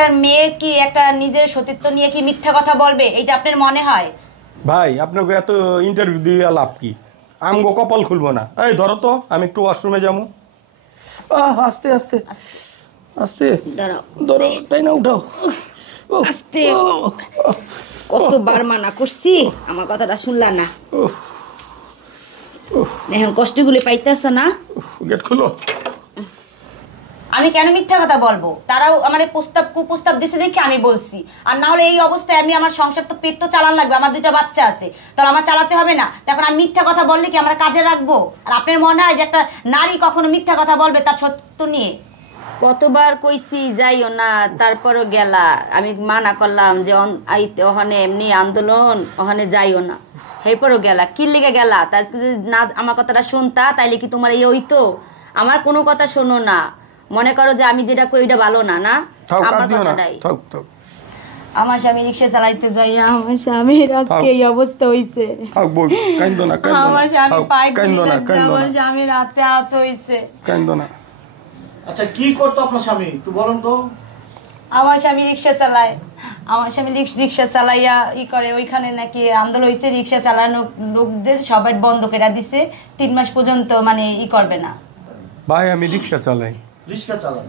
একটা মেয়ে কি একটা নিজের সতীত্ব নিয়ে কি মিথ্যা কথা বলবে, এটা আপনার মনে হয়? ভাই আপনাকে এত ইন্টারভিউ দিয়ে লাভ কি? আমগো কপাল খুলবো না। এই ধরো তো, আমি একটু ওয়াশরুমে যাবো। আস্তে আস্তে আস্তে দাঁড়াও, ধরো, তাই না, উঠাও আস্তে। কতবার মানা করছি, আমার কথাটা শুনলা না। এখন কষ্টগুলো পাইতেছ না? গেট খুলো। আমি কেন মিথ্যা কথা বলবো? তারাও আমার কুপ্রস্তাব দিছে দেখে আমি বলছি। আর না হলে এই অবস্থায় আমি আমার সংসার তো পেট তো চালান লাগবে, আমার 2টা বাচ্চা আছে, তাহলে আমার চালাতে হবে না? তখন আমি মিথ্যা কথা বললে কি আমরা কাজে রাখবো? আর আপনার মনে হয় যে একটা নারী কখনো মিথ্যা কথা বলবে তার সত্য নিয়ে? কতবার কইছি যাইও না, তারপরও গেলা। আমি মানা করলাম যে ওখানে এমনি আন্দোলন, ওখানে যাইও না, এরপরও গেলা। কি লেগে গেলা? তাই যদি না আমার কথাটা শুনতা তাইলে কি তোমার এই হইতো? আমার কোনো কথা শোনো না, মনে করো যে আমি যেটা কই ওইটা ভালো না, না আমার কথাটাই। আমার স্বামী রিক্সা চালাইতে যাই, আমার স্বামীর আজকে এই অবস্থা হইছে। আমার স্বামী পায়ে আমার স্বামীর হাতে আহত হইছে। আচ্ছা কি করতো আপনার স্বামী একটু বলুন তো? আমার স্বামী রিক্সা চালায়, আমার স্বামী রিক্সা চালাইয়া করে, ওইখানে নাকি আন্দোলন হয়েছে, রিক্সা চালানো লোকদের সবাই বন্ধ করে দিছে, 3 মাস পর্যন্ত মানে করবে না। ভাই আমি রিক্সা চালাই। রিক্সা চালান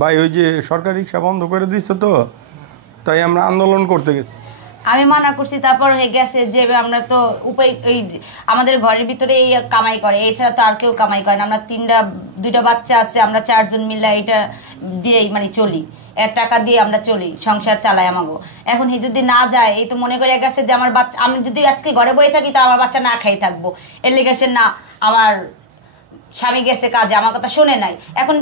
ভাই, ওই যে সরকার রিক্সা বন্ধ করে দিচ্ছে তো, তাই আমরা আন্দোলন করতে গেছি। আমি মানা করছি, তারপর হয়ে গেছে যে আমরা তো উপায়, এই আমাদের ঘরের ভিতরে এই কামাই করে, এছাড়া তো আর কেউ কামাই করে না। আমরা 2টা বাচ্চা আছে, আমরা 4 জন মিলে এটা দিয়েই মানে চলি, টাকা দিয়ে আমরা চলি, সংসার চালাই আমাগো। এখন এই যদি না যায়, এই তো মনে করে গেছে যে আমার বাচ্চা, আমি যদি আজকে ঘরে বসে থাকি তা আমার বাচ্চা না খাই থাকবো, এর লেগেছে না আমার স্বামী গেছে কাজে, আমার কথা শুনে নাই। এখন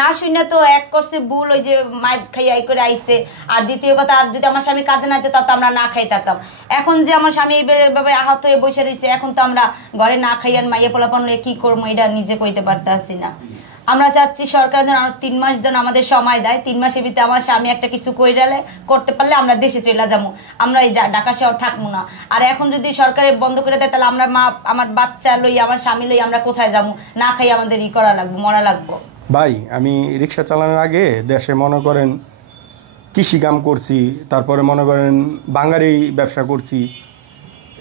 না শুনে তো এক করছে ভুল, ওই যে মায়ের খাইয়াই করে আইছে। আর দ্বিতীয় কথা, আর যদি আমার স্বামী কাজে না যেত তা তো আমরা না খাই থাকতাম। এখন যে আমার স্বামী এইভাবে আহত হয়ে বসে রয়েছে, এখন তো আমরা ঘরে না খাইয়ান মাইয়া পোলাপান কি করবো এটা নিজে কইতে পারতেছি না। আমরা চাচ্ছি সরকার যেন আরো 3 মাস যেন আমাদের সময় দেয়। 3 মাসের ভিতরে আমার স্বামী একটা কিছু করতে পারলে আমরা দেশে চলে যাবো, আমরা এই ঢাকা শহর থাকবো না। আর এখন যদি সরকারে বন্ধ করে দেয়, তাহলে আমরা আমার বাচ্চা লই, আমার স্বামী লই আমরা কোথায় যাবো? না খাই আমাদের করা লাগবো, মরা লাগবো। ভাই আমি রিক্সা চালানোর আগে দেশে মনে করেন কৃষি কাম করছি, তারপরে মনে করেন বাঙালি ব্যবসা করছি,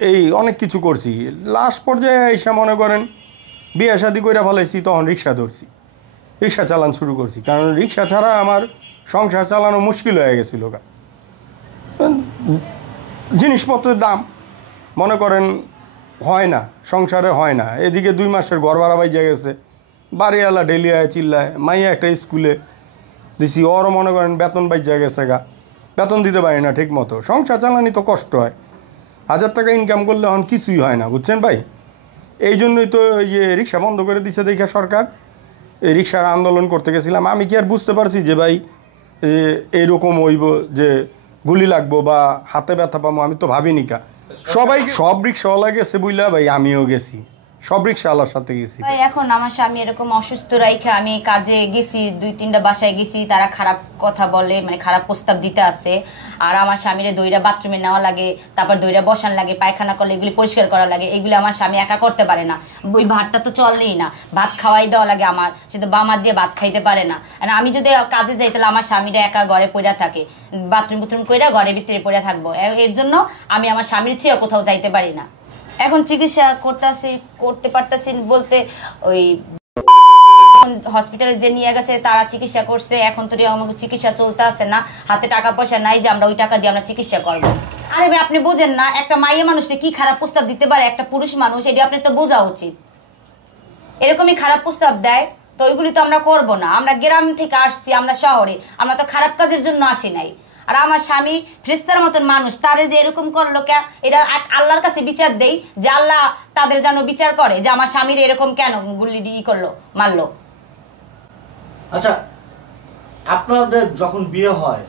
এই অনেক কিছু করছি। লাস্ট পর্যায়ে এসে মনে করেন বিয়ে শাদি করে ফেলাইছি, তখন রিক্সা ধরছি, রিক্সা চালান শুরু করছি। কারণ রিক্সা ছাড়া আমার সংসার চালানো মুশকিল হয়ে গেছিলো। জিনিসপত্রের দাম মনে করেন হয় না, সংসারে হয় না। এদিকে 2 মাসের ঘর ভাড়া বাইজা গেছে, বাড়িওয়ালা ডেলি আয় চিল্লায়, মাইয়া একটা স্কুলে দিছি, ওরও মনে করেন বেতন বাইজা গেছে, বেতন দিতে পারি না ঠিক মতো। সংসার চালানি তো কষ্ট হয়, 1000 টাকা ইনকাম করলে এখন কিছুই হয় না, বুঝছেন ভাই। এই জন্যই তো এই যে রিক্সা বন্ধ করে দিচ্ছে দেখে সরকার, এই রিক্সার আন্দোলন করতে গেছিলাম। আমি কি আর বুঝতে পারছি যে ভাই এইরকম হইব যে গুলি লাগবো বা হাতে ব্যথা পাবো? আমি তো ভাবিনি কা। সব রিক্সাওয়ালা গেছে বুঝলা ভাই, আমিও গেছি, সব রিক্সাওয়ালার সাথে গেছি ভাই। এখন আমার স্বামী এরকম অসুস্থ রাইখা আমি কাজে গেছি, 2-3টা বাসায় গেছি, তারা খারাপ কথা বলে, মানে খারাপ প্রস্তাব দিতে আছে। আর আমার স্বামীরে দইরা বাথরুমে নেওয়া লাগে, তারপর দইরা বসান লাগে, পায়খানা করলে এগুলি পরিষ্কার করা লাগে, এগুলি আমার স্বামী একা করতে পারে না। ওই ভাতটা তো চললেই না, ভাত খাওয়াই দেওয়া লাগে আমার, সে তো বাম হাত দিয়ে ভাত খাইতে পারে না। আর আমি যদি কাজে যাই তাহলে আমার স্বামীরা একা ঘরে পড়া থাকে, বাথরুম কইরা ঘরের ভিতরে পড়ে থাকবো। এর জন্য আমি আমার স্বামীর ছেড়ে কোথাও যাইতে পারি না। এখন চিকিৎসা করতে পারতেছি বলতে, ওই হসপিটালে যে নিয়ে গেছে তারা চিকিৎসা করছে, এখন তো আমাকে চিকিৎসা চলতে আছে না, হাতে টাকা পয়সা নাই যে আমরা ওই টাকা দিয়ে আমরা চিকিৎসা করবো। আরে ভাই আপনি বোঝেন না, একটা মাইয়া মানুষকে কি খারাপ প্রস্তাব দিতে পারে একটা পুরুষ মানুষ, এটি আপনি তো বোঝা উচিত। এরকমই খারাপ প্রস্তাব দেয় তো ওইগুলি তো আমরা করবো না। আমরা গ্রাম থেকে আসছি, আমরা শহরে, আমরা তো খারাপ কাজের জন্য আসি নাই। আর আমার স্বামী ফেরেশতার মতন মানুষ, তারে যে এরকম করলো কে, এটা আল্লাহর কাছে বিচার দেই যে আল্লাহ তাদের যেন বিচার করে যে আমার স্বামীর এরকম কেন গুলি করলো, মারলো। আচ্ছা আপনাদের যখন বিয়ে হয়,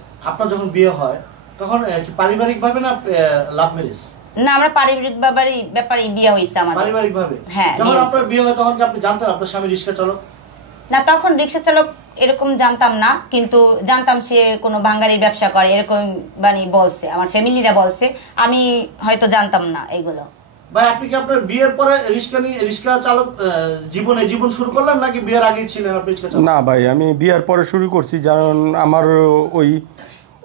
তখন কি পারিবারিক ভাবে না লাভ ম্যারেজ? না, আমরা পারিবারিক ব্যাপারে বিয়ে হয়েছে আমাদের। পারিবারিক ভাবে? হ্যাঁ। যখন আপনার বিয়ে হয় তখন কি আপনি জানতেন আপনার স্বামী রিক্সা চালক? না, তখন রিক্সা চালক এরকম জানতাম না, কিন্তু জানতাম সে কোনো বাঙালির ব্যবসা করে, এরকম মানে বলছে, আমার ফ্যামিলিরা বলছে, আমি হয়তো জানতাম না এগুলো। ভাই আপনি কি আপনার বিয়ের পরে রিক্সা চালক জীবন শুরু করলেন নাকি বিয়ের আগেই ছিলেন আপনি রিক্সা চালক? না ভাই, আমি বিয়ের পরে শুরু করছি, কারণ আমার ওই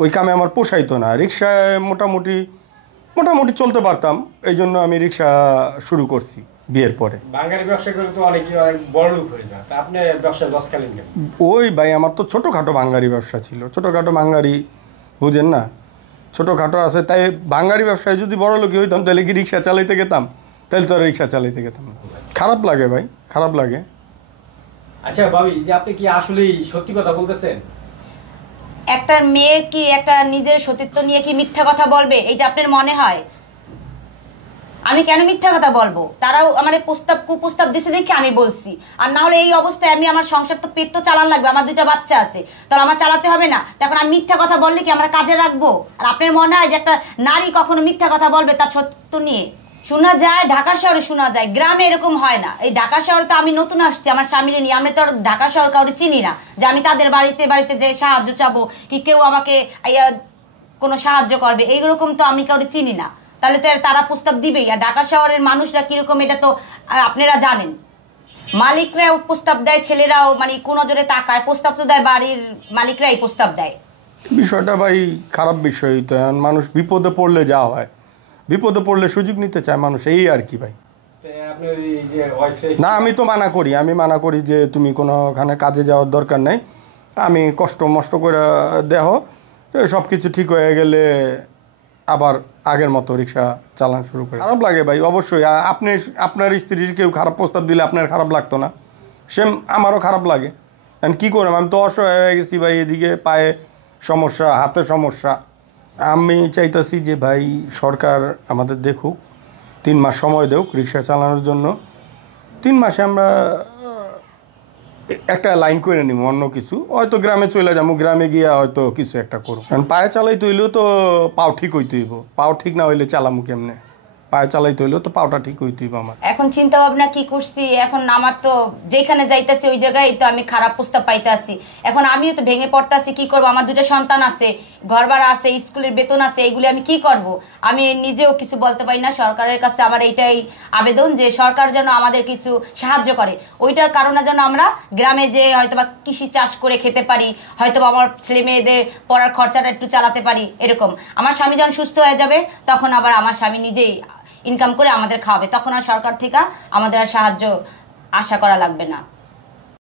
ওই কামে আমার পোষাইতো না। রিক্সায় মোটামুটি মোটামুটি চলতে পারতাম, এই জন্য আমি রিক্সা শুরু করছি বিয়ের পরে। বাঙালি ব্যবসা করে তো অনেক বড় লোক হয়ে যায়, তা আপনি ব্যবসায় লস খেলেন কেন? ওই ভাই আমার তো ছোটোখাটো বাঙালি ব্যবসা ছিল, ছোটোখাটো বাঙালি বুঝেন না, ছোটোখাটো আছে। তাই বাঙালি ব্যবসায় যদি বড় লোকই হইতাম তাহলে কি রিক্সা চালাইতে গেতাম? তাহলে তো আর রিক্সা চালাইতে গেতাম না। খারাপ লাগে ভাই, খারাপ লাগে। আচ্ছা ভাবি, যে আপনি কি আসলেই সত্যি কথা বলতেছেন? একটা মেয়ে কি একটা নিজের সতীত্ব নিয়ে কি মিথ্যা কথা বলবে? এটা আপনার মনে হয়? আমি কেন মিথ্যা কথা বলবো? তারাও আমার কুপ্রস্তাব দিছে দেখে আমি বলছি। আর না হলে এই অবস্থায় আমি আমার সংসার তো পেট তো চালান লাগবে, আমার 2টা বাচ্চা আছে, তাহলে আমার চালাতে হবে না? তখন আমি মিথ্যা কথা বললে কি আমরা কাজে রাখবো? আর আপনার মনে হয় যে একটা নারী কখনো মিথ্যা কথা বলবে তার সত্য নিয়ে? শোনা যায়, ঢাকা শহরে শোনা যায়, গ্রামে এরকম হয় না। এই ঢাকা শহরে তো আমি নতুন আসছি আমার স্বামীরে নিয়ে, আমি তো আর ঢাকা শহর কাউকে চিনি না যে আমি তাদের বাড়িতে বাড়িতে যে সাহায্য চাবো কি কেউ আমাকে কোনো সাহায্য করবে, এইরকম তো আমি কাউকে চিনি না। তাহলে তো তারা প্রস্তাব দিবেই। আর ঢাকা শহরের মানুষরা কিরকম এটা তো আপনারা জানেন। মালিকরাও প্রস্তাব দেয়, ছেলেরাও মানে কোন নজরে তাকায়, প্রস্তাব তো দেয় বাড়ির মালিকরাই প্রস্তাব দেয়। বিষয়টা ভাই খারাপ বিষয়। তো মানুষ বিপদে পড়লে যা হয়, বিপদে পড়লে সুযোগ নিতে চায় মানুষ, এই আর কি ভাই। না আমি তো আমি মানা করি যে তুমি কোনোখানে কাজে যাওয়ার দরকার নেই, আমি কষ্ট মষ্ট করে দেহ, সব কিছু ঠিক হয়ে গেলে আবার আগের মতো রিক্সা চালানো শুরু করে। খারাপ লাগে ভাই অবশ্যই। আপনার স্ত্রীর কেউ খারাপ প্রস্তাব দিলে আপনার খারাপ লাগতো না? সেম আমারও খারাপ লাগে। কারণ কী করলাম, আমি তো অসহায় হয়ে গেছি ভাই, এদিকে পায়ে সমস্যা, হাতে সমস্যা। আমি চাইতেছি যে ভাই সরকার আমাদের দেখুক, 3 মাস সময় দেউক রিক্সা চালানোর জন্য। 3 মাসে আমরা একটা লাইন করে নিব, অন্য কিছু হয়তো গ্রামে চলে যাবো, গ্রামে গিয়ে হয়তো কিছু একটা করবো। কারণ পায়ে চালাইতে হইলেও তো পাও ঠিক হইতে হইব, পাও ঠিক না হইলে চালামু কেমনে? পায়ে চালাইতে হইলেও তো পাওটা ঠিক হইতে হইব আমার। এখন চিন্তা ভাবনা কি করছি, এখন আমার তো যেখানে যাইতেছি ওই জায়গায় তো আমি খারাপ প্রস্তাব পাইতে আসি। এখন আমিও তো ভেঙে পড়তেছি, কি করবো? আমার 2টা সন্তান আছে, ঘর ভাড়া আছে, স্কুলের বেতন আছে, এইগুলি আমি কি করব? আমি নিজেও কিছু বলতে পারি না। সরকারের কাছে আমার এইটাই আবেদন যে সরকার যেন আমাদের কিছু সাহায্য করে, ওইটার কারণে যেন আমরা গ্রামে যে হয়তোবা কৃষি চাষ করে খেতে পারি, হয়তোবা আমার ছেলে মেয়েদের পড়ার খরচাটা একটু চালাতে পারি। এরকম আমার স্বামী যখন সুস্থ হয়ে যাবে তখন আবার আমার স্বামী নিজেই ইনকাম করে আমাদের খাওয়াবে, তখন আর সরকার থেকে আমাদের আর সাহায্য আশা করা লাগবে না।